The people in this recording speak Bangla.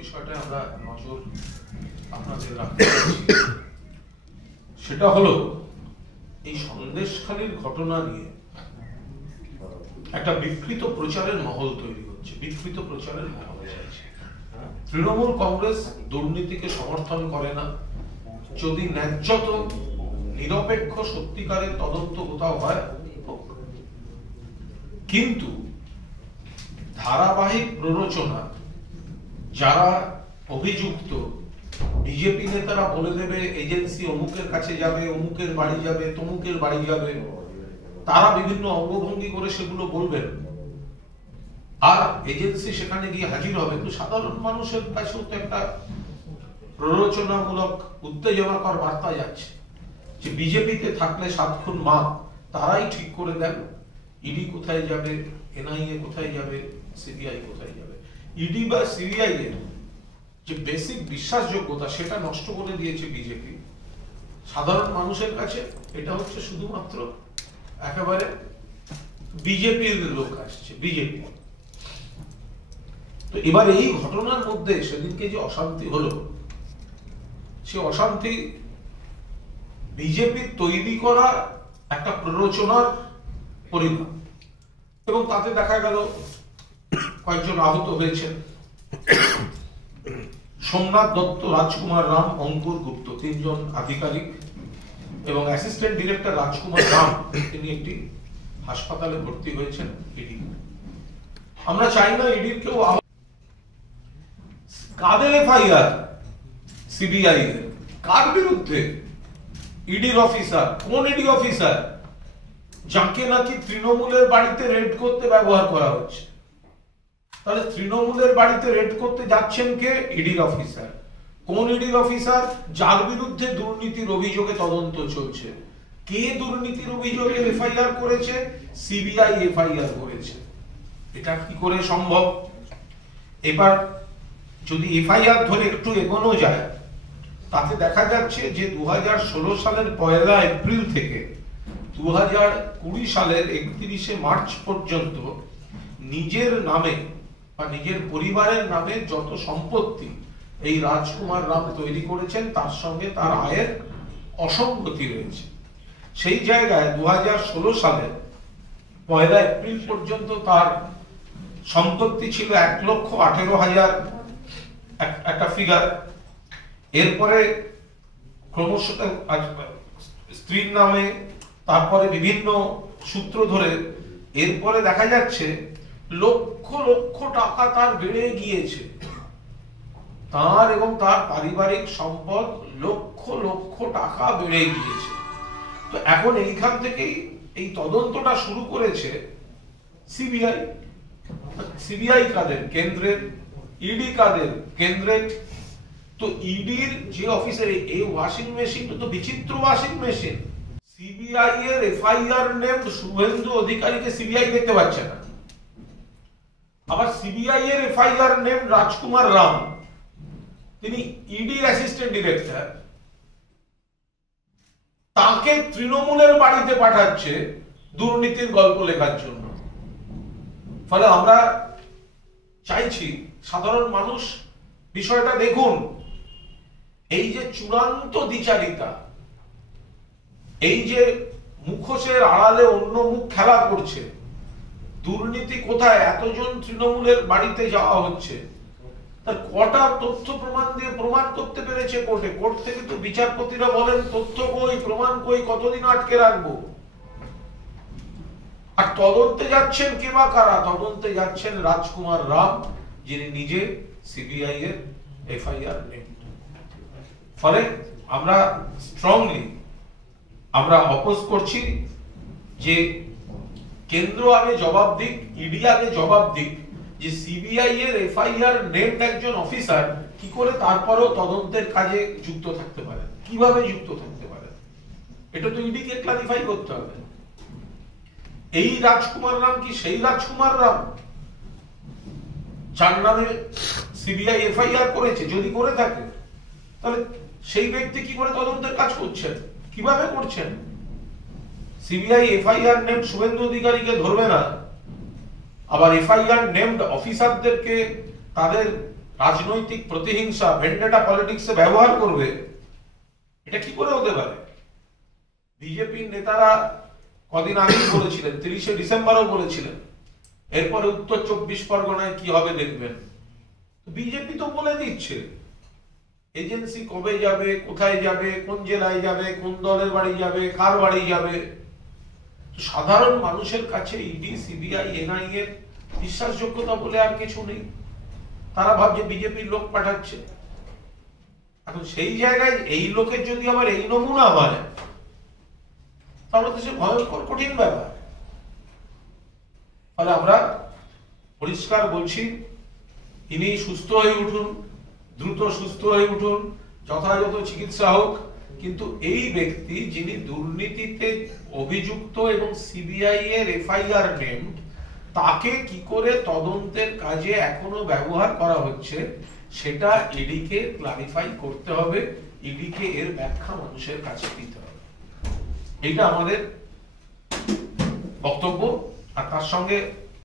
বিষয়টা আমরা নজর আপনাদের রাখতে চাইছি, সেটা হলো এই সন্দেশখালীর ঘটনা নিয়ে একটা বিকৃত প্রচারের মহল তৈরি হচ্ছে। বিকৃত প্রচারের মহল হচ্ছে। তৃণমূল কংগ্রেস দুর্নীতিকে সমর্থন করে না। যদি ন্যায্যত নিরপেক্ষ সত্যিকারের তদন্ত কোথাও হয়, কিন্তু ধারাবাহিক প্ররোচনা, যারা অভিযুক্ত, বিজেপি নেতারা বলে দেবে এজেন্সি অমুকের কাছে যাবে, অমুকের বাড়ি যাবে, তমুকের বাড়ি যাবে, তারা বিভিন্ন অঙ্গভঙ্গি করে সেগুলো বলবেন, আর এজেন্সি সেখানে গিয়ে হাজির হবে। তো সাধারণ মানুষের কাছেও তো একটা প্ররোচনামূলক উত্তেজনাকর বার্তা যাচ্ছে যে বিজেপিতে থাকলে 7 খুন মাপ তারাই ঠিক করে দেন ইডি কোথায় যাবে, এনআইএ কোথায় যাবে, সিবিআই কোথায় যাবে। ইডি বা সিবিআই এর যে বেসিক বিশ্বাসযোগ্যতা সেটা নষ্ট করে দিয়েছে বিজেপি। সাধারণ মানুষের কাছে এটা হচ্ছে শুধুমাত্র একেবারে বিজেপির লোক আসছে, বিজেপি। তো এবার এই ঘটনার মধ্যে সেদিনকে যে অশান্তি হলো, সে অশান্তি বিজেপির তৈরি করা একটা প্ররোচনার পরিণাম, এবং তাতে দেখা গেল কয়েকজন আহত হয়েছেন। সোমনাথ দত্ত, রাজকুমার রাম, অঙ্কুর গুপ্ত, 3 জন আধিকারিক এবং অ্যাসিস্ট্যান্ট ডিরেক্টর রাজকুমার রাম, তিনি একটি হাসপাতালে ভর্তি হয়েছেন। ইডি, আমরা চাই না ইডির কেউ। কাদের এফআইআর? সিবিআই এর। কার বিরুদ্ধে? ইডির অফিসার। কোন ইডি অফিসার? যাকে নাকি তৃণমূলের বাড়িতে রেড করতে ব্যবহার করা হচ্ছে। তাহলে তৃণমূলের বাড়িতে রেড করতে যাচ্ছেন কে? ইডির অফিসার। কোন ইডির অফিসার? যার বিরুদ্ধে দুর্নীতির অভিযোগে তদন্ত চলছে। কে দুর্নীতির অভিযোগে এফআইআর করেছে? সিবিআই এফআইআর করেছে। এটা কি করে সম্ভব? এবার যদি এফআইআর ধরে একটু এগোনো যায়, তাতে দেখা যাচ্ছে যে 2016 সালের 1 এপ্রিল থেকে 2020 সালের 31 মার্চ পর্যন্ত নিজের নামে বা নিজের পরিবারের নামে যত সম্পত্তি এই রাজকুমার রাম তৈরি করেছেন, তার সঙ্গে তার আয়ের অসঙ্গতি রয়েছে। সেই জায়গায় 2016 সালে 1 এপ্রিল পর্যন্ত তার সম্পত্তি ছিল 1,18,000 একটা ফিগার। এরপরে ক্রমশ স্ত্রীর নামে, তারপরে বিভিন্ন সূত্র ধরে এরপরে দেখা যাচ্ছে লক্ষ লক্ষ টাকা তার বেড়ে গিয়েছে। তার এবং তার পারিবারিক সম্পদ লক্ষ লক্ষ টাকা বেড়ে গিয়েছে। তো এখন এইখান থেকেই এই তদন্তটা শুরু করেছে সিবিআই। সিবিআই কাদের? কেন্দ্রের। ইডি কাদের? কেন্দ্রের। তো ইডির যে অফিসের এই ওয়াশিং মেশিন তো বিচিত্র ওয়াশিং মেশিন। সিবিআই এর এফআইআর নেম শুভেন্দু অধিকারীকে সিবিআই দেখতে পাচ্ছে না। আবার সিবিআই এর এফআইআর নেম রাজকুমার রাম, তিনি ইডির অ্যাসিস্ট্যান্ট ডিরেক্টর, তাকে তৃণমূলের বাড়িতে পাঠাচ্ছে দুর্নীতির গল্প লেখার জন্য। ফলে আমরা চাইছি সাধারণ মানুষ বিষয়টা দেখুন। এই যে চূড়ান্ত দ্বিচারিতা, এই যে মুখোশের আড়ালে অন্য মুখ খেলা করছে, দুর্নীতি কোথায়? এতজন তৃণমূলের বাড়িতে যাওয়া হচ্ছে, তার কটা তথ্য প্রমাণ দিয়ে প্রমাণ করতে পেরেছে কোর্টে? কোর্ট থেকে তো বিচারপতিরা বলেন তথ্য কই, প্রমাণ কই, কতদিন আটকে রাখবো? আর তদন্তে যাচ্ছেন কে বা কারা? তদন্তে যাচ্ছেন রাজকুমার রাম, যিনি নিজে সিবিআই এর এফআইআর নেম। ফলে আমরা স্ট্রংলি আমরা অপোজ করছি যে কেন্দ্র আগে জবাব দিক, ইডি আগে জবাব দিক, যে সিবিআই এর এফআইআর নেমড একজন অফিসার কি করে তারপরেও তদন্তের কাজে যুক্ত থাকতে পারে, কিভাবে যুক্ত থাকতে পারে, এটা তো ইডি কে ক্লারিফাই করতে হবে। এই রাজকুমার রাম কি সেই রাজকুমার রাম যার নামে সিবিআই এফআইআর করেছে? যদি করে থাকে তাহলে সেই ব্যক্তি কি করে তদন্তের কাজ করছেন, কিভাবে করছেন? সিবিআই এফআইআর নেমড শুভেন্দু অধিকারীকে ধরবে না, আবার এফআইআর নেমড অফিসারদেরকে তাদের রাজনৈতিক প্রতিহিংসা, ভেন্ডেটা পলিটিক্সে ব্যবহার করবে, এটা কি করে হতে পারে? বিজেপির নেতারা কদিন আগেই বলেছিলেন, 30শে ডিসেম্বরও বলেছিলেন, এরপরে উত্তর 24 পরগনায় কি হবে দেখবেন। বিজেপি তো বলে দিচ্ছে এজেন্সি কবে যাবে, কোথায় যাবে, কোন জেলায় যাবে, কোন দলের বাড়ি যাবে, কার বাড়ি যাবে। সাধারণ মানুষের কাছে ইডি, সিবিআই, এনআইএ এর বিশ্বাসযোগ্যতা বলে আর কিছু নেই। তারা ভাবছে বিজেপির লোক পাঠাচ্ছে। এখন সেই জায়গায় এই লোকের যদি আবার এই নমুনা হয়, তাহলে তো সে ভয়ঙ্কর কঠিন ব্যাপার। ফলে আমরা পরিষ্কার বলছি, ইনি সুস্থ হয়ে উঠুন, দ্রুত সুস্থ হয়ে উঠুন, যথাযথ চিকিৎসা হোক। কিন্তু এই ব্যক্তি যিনি দুর্নীতিতে অভিযুক্ত এবং সিবিআই এর এফআইআর নেমড, তাকে কি করে তদন্তের কাজে এখনো ব্যবহার করা হচ্ছে সেটা ইডিকে ক্লারিফাই করতে হবে, ইডিকে এর ব্যাখ্যা মানুষের কাছে দিতে হবে। এটা আমাদের বক্তব্য। আর তার সঙ্গে